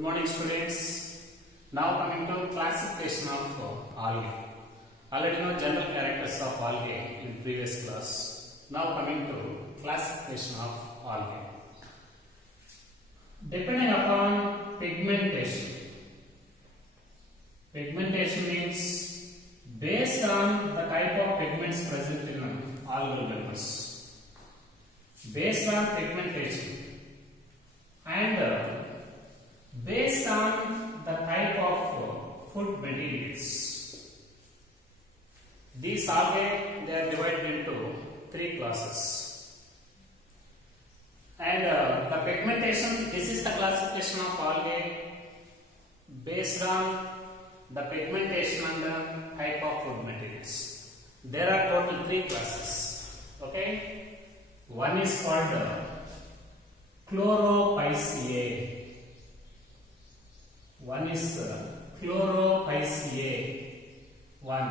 morning students. Now coming to classification of algae. Already know general characters of algae in previous class. Now coming to classification of algae. Depending upon pigmentation. Pigmentation means based on the type of pigments present in algal members. Based on pigmentation and based on the type of food materials. These algae, they are divided into three classes. And the pigmentation, this is the classification of algae based on the pigmentation and the type of food materials. There are total three classes. Okay, one is called Chlorophyceae. One is Chlorophyceae. One.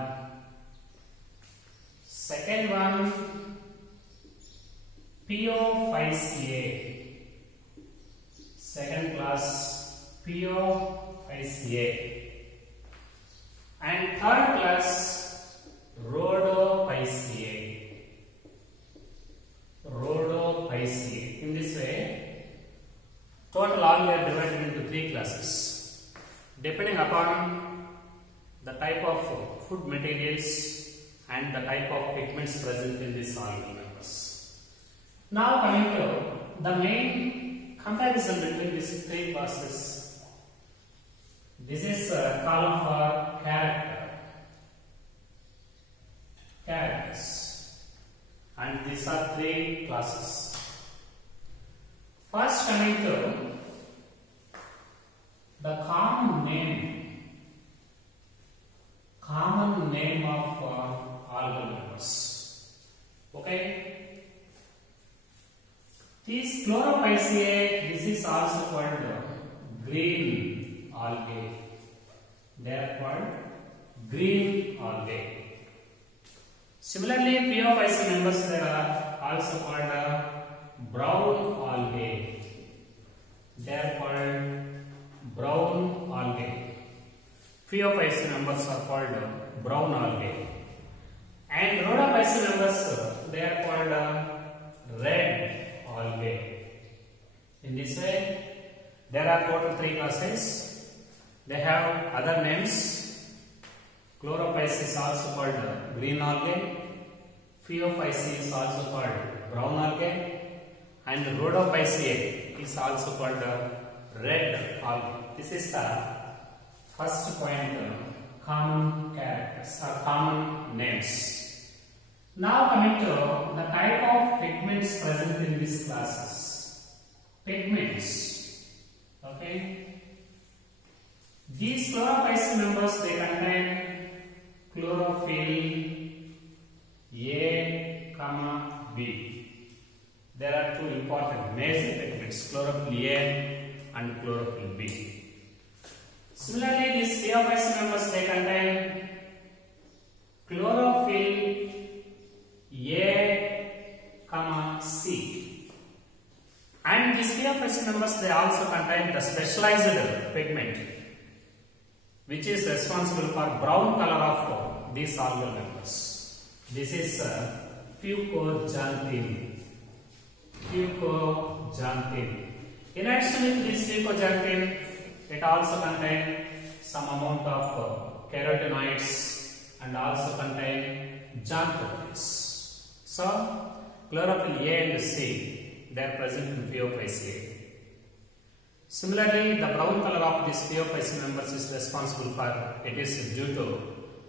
Second one, Phaeophyceae. Second class, Phaeophyceae. And third class, Rhodophyceae. Rhodophyceae. In this way, total algae are divided into three classes, depending upon the type of food materials and the type of pigments present in these algal members. Now coming to the main comparison between these three classes. This is a column for characters, and these are three classes. First, coming to the common name of algal members. Okay, these Chlorophyceae, this is also called green algae. They are called green algae. Similarly, Phaeophyceae members, they are also called brown algae. They are called brown algae. Phaeophyceae members are called brown algae. And Rhodophyceae members, they are called red algae. In this way, there are total three classes. They have other names. Chlorophyceae is also called green algae. Phaeophyceae is also called brown algae. And Rhodophyceae is also called red algae. This is the first point, common characters or common names. Now coming to the type of pigments present in these classes. Pigments. Okay. These Chlorophyceae members, they contain chlorophyll A, B. There are two important major pigments, chlorophyll A and chlorophyll B. Similarly, these Phaeophyceae members, they contain chlorophyll A, C. And these Phaeophyceae members, they also contain the specialized pigment, which is responsible for brown color of these algal members. This is fucoxanthin. Fucoxanthin. In addition to this fucoxanthin, it also contains some amount of carotenoids and also contain xanthophylls. So, chlorophyll A and C, they are present in Phaeophyceae. Similarly, the brown color of these Phaeophyceae members is responsible for, it is due to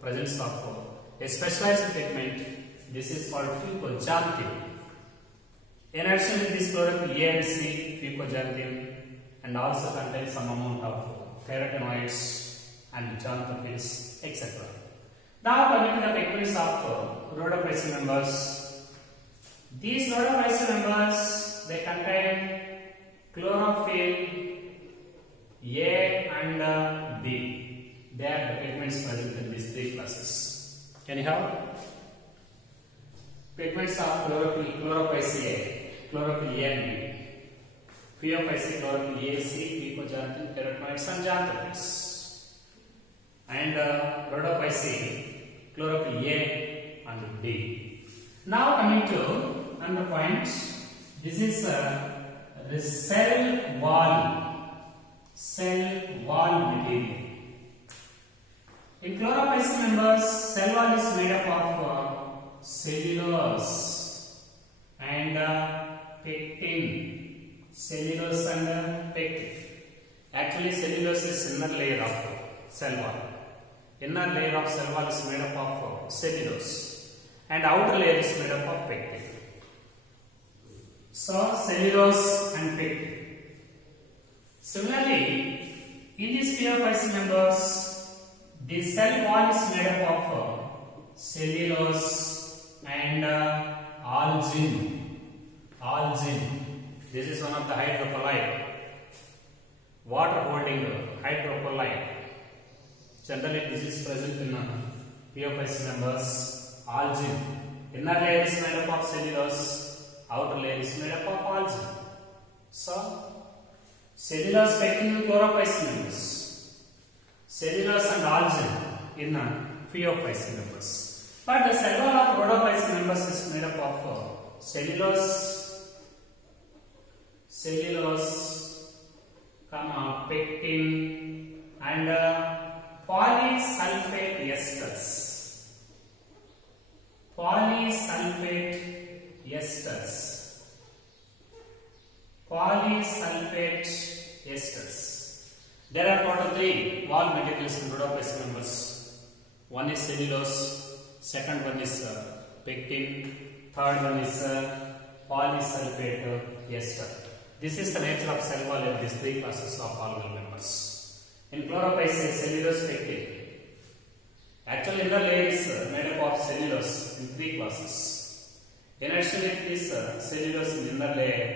presence of a specialized pigment. This is called fucoxanthin. In addition to this chlorophyll A and C, fucoxanthin, and also contains some amount of carotenoids and xanthophylls, etc. Now coming to the pigments of Rhodophyceae members. These Rhodophyceae members, they contain chlorophyll A and B. They are the pigments present in these three classes. Can you have pigments of Chlorophyceae, chlorophyll A and B. Phaeophyceae, chlorophyll A, C, carotenoids and xanthophytes. And rhodophyceae, chlorophyll A and D. Now coming to another point, this is the cell wall material. In chlorophyceae members, cell wall is made up of cellulose and pectin. Cellulose and pectin. Actually, cellulose is inner layer of cell wall. Inner layer of cell wall is made up of cellulose and outer layer is made up of pectin. So, cellulose and pectin. Similarly, in these pheophyceae members, the cell wall is made up of cellulose and algin. This is one of the hydrocolloid, water holding hydrocolloid. Generally, this is present in pheophyceae members. Algin. Inner layer is made up of cellulose, outer layer is made up of algin. So, cellulose, pectin in chlorophyceae members. Cellulose and algin in pheophyceae members. But the cell wall of rhodophyceae members is made up of cellulose, pectin and polysulfate esters. There are total 3 wall materials in rhodophyceae members. One is cellulose, second one is pectin, third one is polysulfate ester. This is the nature of cell wall in these 3 classes of algal members. In chlorophyceae, cellulose, pectin. Actually, inner layer is made up of cellulose in 3 classes. In addition to this cellulose in inner layer,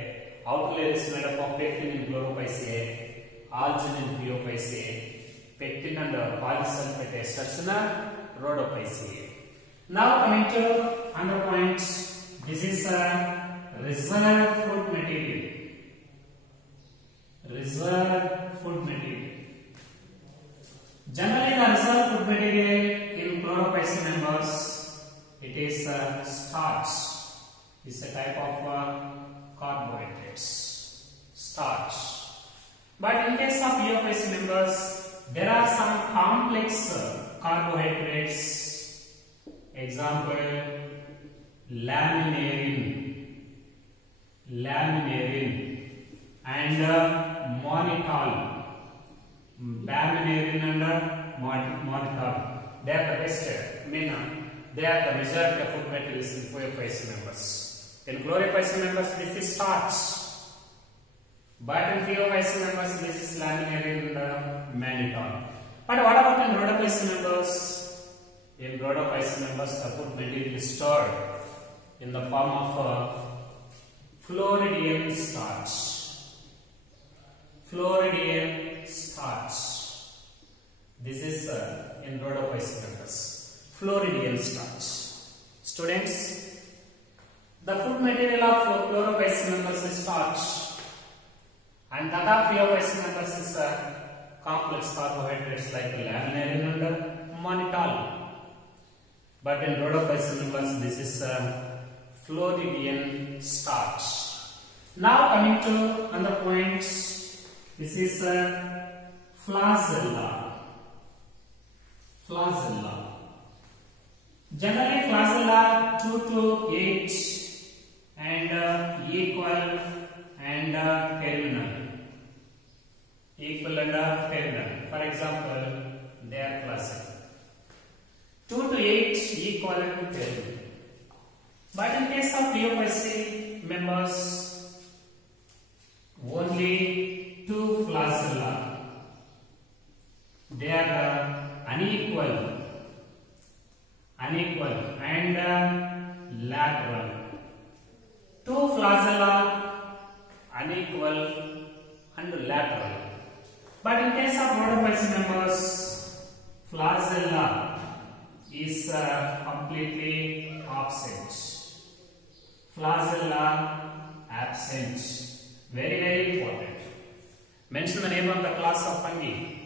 outer layer is made up of pectin in chlorophyceae, algin in pheophyceae, pectin and polysulfate esters in rhodophyceae. Now coming to another point, this is a reserve food material. Generally, the reserve food material in chlorophyceae members, it is starch. It's a type of carbohydrates. Starch. But in case of pheophyceae members, there are some complex carbohydrates. Example, laminin and mannitol. Laminin and mannitol. They are the best. They are the majority of food materials in pheophyceae members. In chlorophyceae members, this is starch. But in pheophyceae members, this is laminin and mannitol. But what about in rhodophyceae members? In rhodophyceae members, the food material is stored in the form of Floridian starch. This is in rhodophyceae members. Floridian starch. Students, the food material of chlorophyceae members is starch, and that of pheophyceae members is complex carbohydrates like laminin and mannitol. But in rhodophyceae members, this is Floridian starch. Now coming to another point, this is flagella. Generally, flagella 2 to 8 and equal and terminal. For example, they are flagella. 2 to 8 equal to terminal. But in case of pheophyceae members, only 2 flagella. They are unequal and lateral. 2 flagella, unequal and lateral. But in case of rhodophyceae members, flagella is completely absent. Flagella absent. Very important. Mention the name of the class of fungi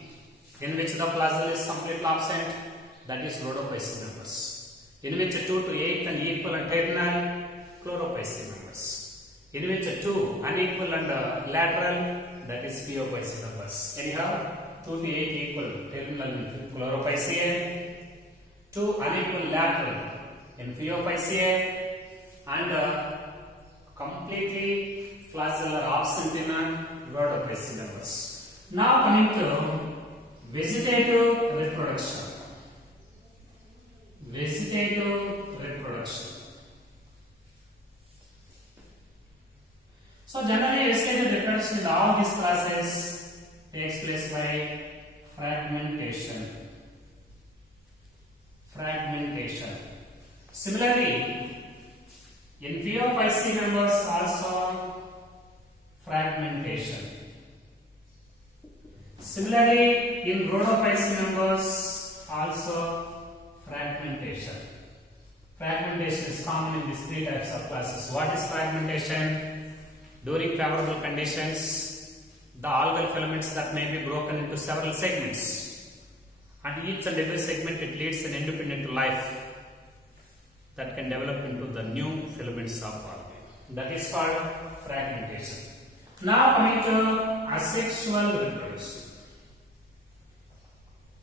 in which the flagella is completely absent, that is rhodophycean members. In which 2 to 8 and equal and terminal, chlorophycean members. In which 2 unequal and lateral, that is phaeophycean members. Anyhow, 2 to 8 equal terminal in chlorophycean, 2 unequal lateral in phaeophycean, and completely flagellar absent in rhodophycean members. Now coming to vegetative reproduction. Vegetative reproduction. So generally vegetative reproduction in all these classes takes place by fragmentation. Fragmentation. Similarly, in phaeophycean members also fragmentation. Similarly, in rhodophycean members also fragmentation. Fragmentation is common in these three types of classes. What is fragmentation? During favorable conditions, the algal filaments that may be broken into several segments, and each and every segment it leads an independent life that can develop into the new filaments of algae. That is called fragmentation. Now coming to asexual reproduction.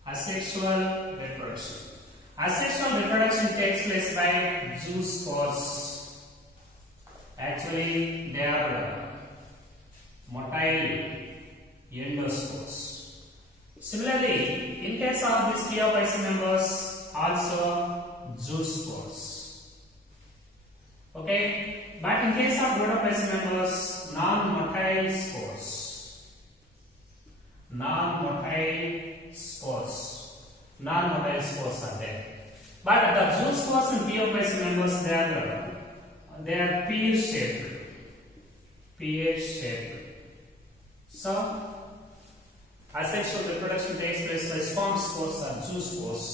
Asexual reproduction. Asexual reproduction takes place by zoospores. Actually, they are motile endospores. Similarly, in case of these phaeophycean members, also zoospores. Okay, but in case of rhodophycean members, non-motile spores. Non-motile spores. Non-motile spores are there. But the zoospores and phaeophycean members, they are pear-shaped. Pear-shaped. So, asexual reproduction takes place by sperm spores or zoospores.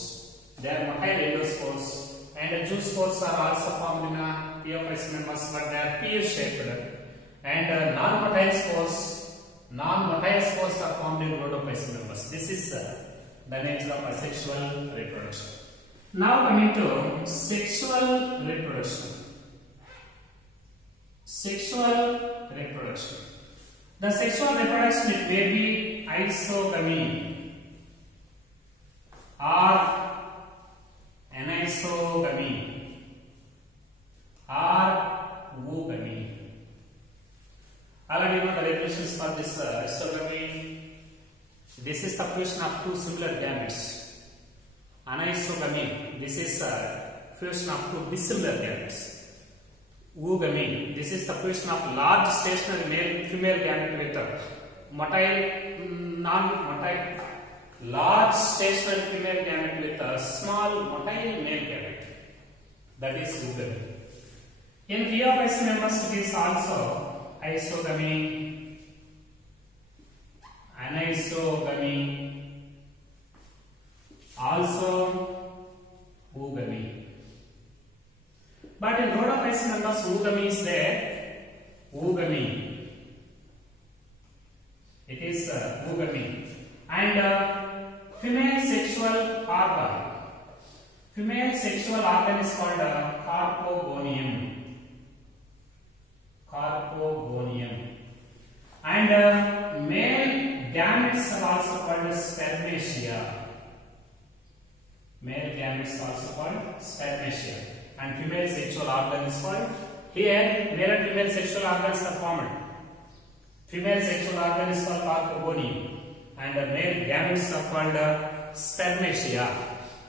They are motile endospores. And the zoospores are also formed in phaeophycean members, but they are pear-shaped. And non-motile spores are formed in rhodophycean members. This is the nature of asexual reproduction. Now coming to sexual reproduction. Sexual reproduction. The sexual reproduction, it may be isogamy or anisogamy or oogamy. Already you know the definitions for this isogamy. This is the fusion of two similar gametes. Anisogamy, this is fusion of two dissimilar gametes. Oogamy, this is the fusion of large stationary male female gamete with non-motile large stationary female gamete with a small motile male gamete. That is oogamy. In phaeophycean members, it is also isogamy, anisogamy, also oogamy. But in rhodophycean members, oogamy is there. Oogamy. It is oogamy. And female sexual organ. Female sexual organ is called carpogonium. Carpogonium. And male gametes are also called spermatia. Male gametes are also called spermatia. And female sexual organ is called, here male and female sexual organs are formed. Female sexual organ is called carpogonium, and male gametes are called spermatia.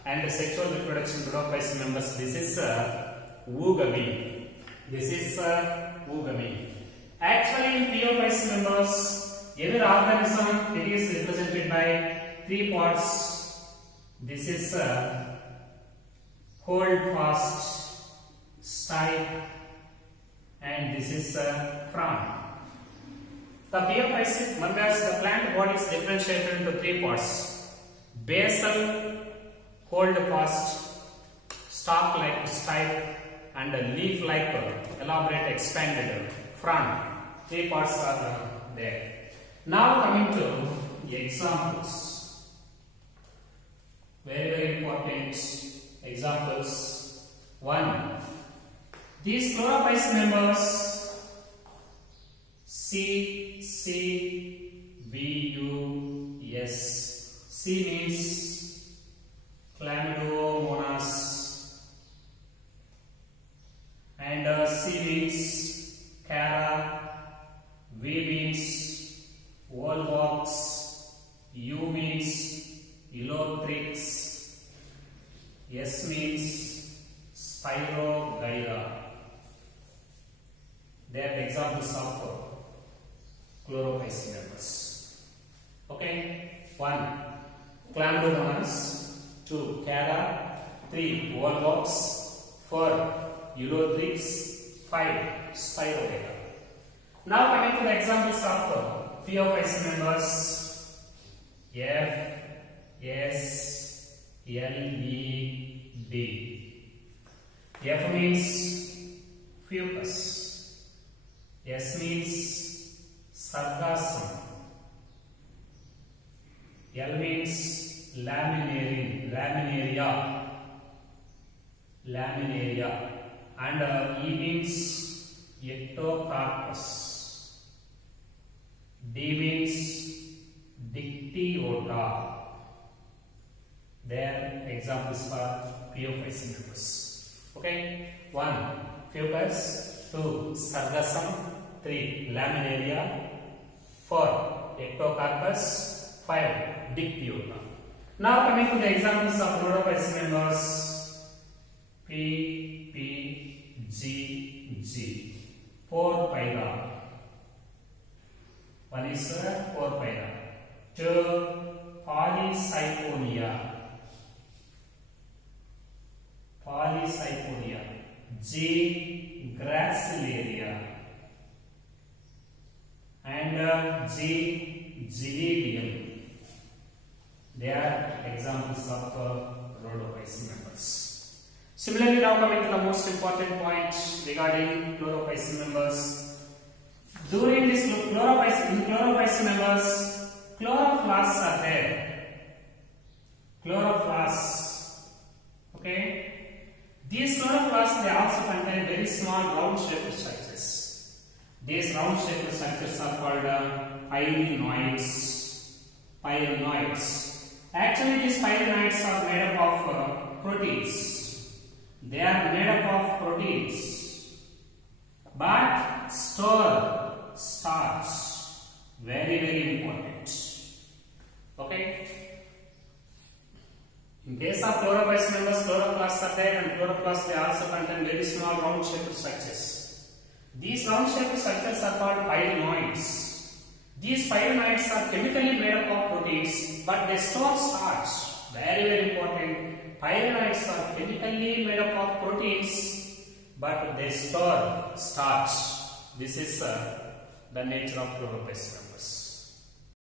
And sexual reproduction rhodophycean members, this is oogamy. This is oogamy. Actually, in phaeophycean members, every organism, it is represented by three parts. This is hold fast, stipe, and this is frond. The phaeophycean members, the plant body is differentiated into three parts: basal, hold fast, stalk like stipe, and a leaf like elaborate expanded frond. Three parts are there. Now coming to the examples. Very, very important examples. 1. These chlorophyll members C, V, U, S. C means Chlamydomonas and C means Cara, V means Volvox, U means Elotrix, S means Spirogyra. They are the examples of chlorophyll members. Okay, 1. Chlamydomonas, 2. Cara, 3. Volvox, 4. Elotrix, 5. Spirogyra. Now coming to the examples of pheophyll members F, S, L, E, D. F means fucus, S means sargassum, L means laminaria, and E means ectocarpus. D means dictyota. They are examples for pheophyll members. Okay, 1. Fucus, 2. Sargassum, 3. Laminaria, 4. Ectocarpus, 5. Dictyota. Now coming to the examples of chlorophyll members P, P, G, G. 4 pyra. 1 is 4 pyra. 2. Polysyphonia. G. Gracilaria. And G. Gelidium. They are examples of rhodophyll members. Similarly, now coming to the most important point regarding chlorophyll members. During this chlorophyll members, chloroplasts are there. Chloroplasts. Okay. These chloroplasts, they also contain very small round-shaped structures. These round-shaped structures are called pyrenoids. Actually, these pyrenoids are made up of proteins. They are made up of proteins, but store starch. Very, very important. Okay. In case of chlorophyll members, chloroplasts are there, and chloroplasts, they also contain very small round-shaped structures. These round-shaped structures are called pyrenoids. These pyrenoids are chemically made up of proteins, but they store starch. Very, very important. Pyrenoids are chemically made up of proteins, but they store starch. This is the nature of chlorophyll members.